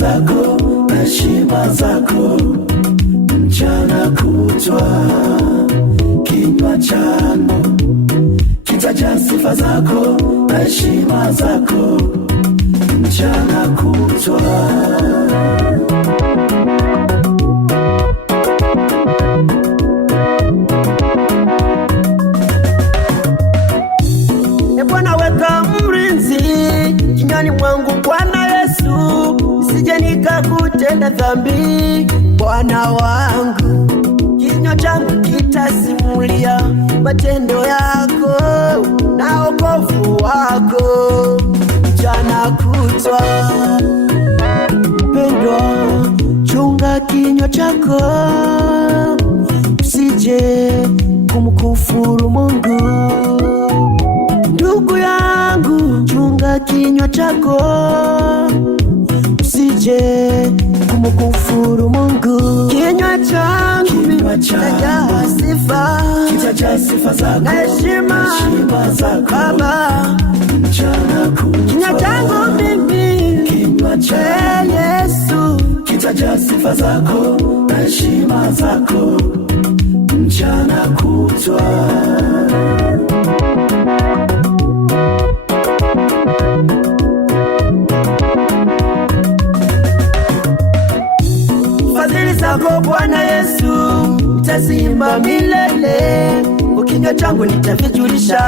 zako, heshima zako, mchana kutwa. Kinywa changu kitaja sifa zako, heshima zako, mchana kutwa. Bwana weka mlinzi kinywani mwangu, Bwana Yesu, nisije nikakutenda dhambi. Bwana wangu, kinywa changu kitasimulia matendo yako na wokovu wako mchana kutwa. Mpendwa, chunga kinywa chako usije kumkufuru Mungu. Ndugu yangu, chunga kinywa chako usije kumkufuru Mungu. Kinywa changu kitajaa sifa zako na heshima zako Baba, mchana kutwa. Kinywa changu mimi, kinywa cha Yesu, kitajaa sifa zako na heshima zako mchana kutwa. Fadhili zako Bwana Yesu nitaziimba milele, kwa kinywa changu nitavijulisha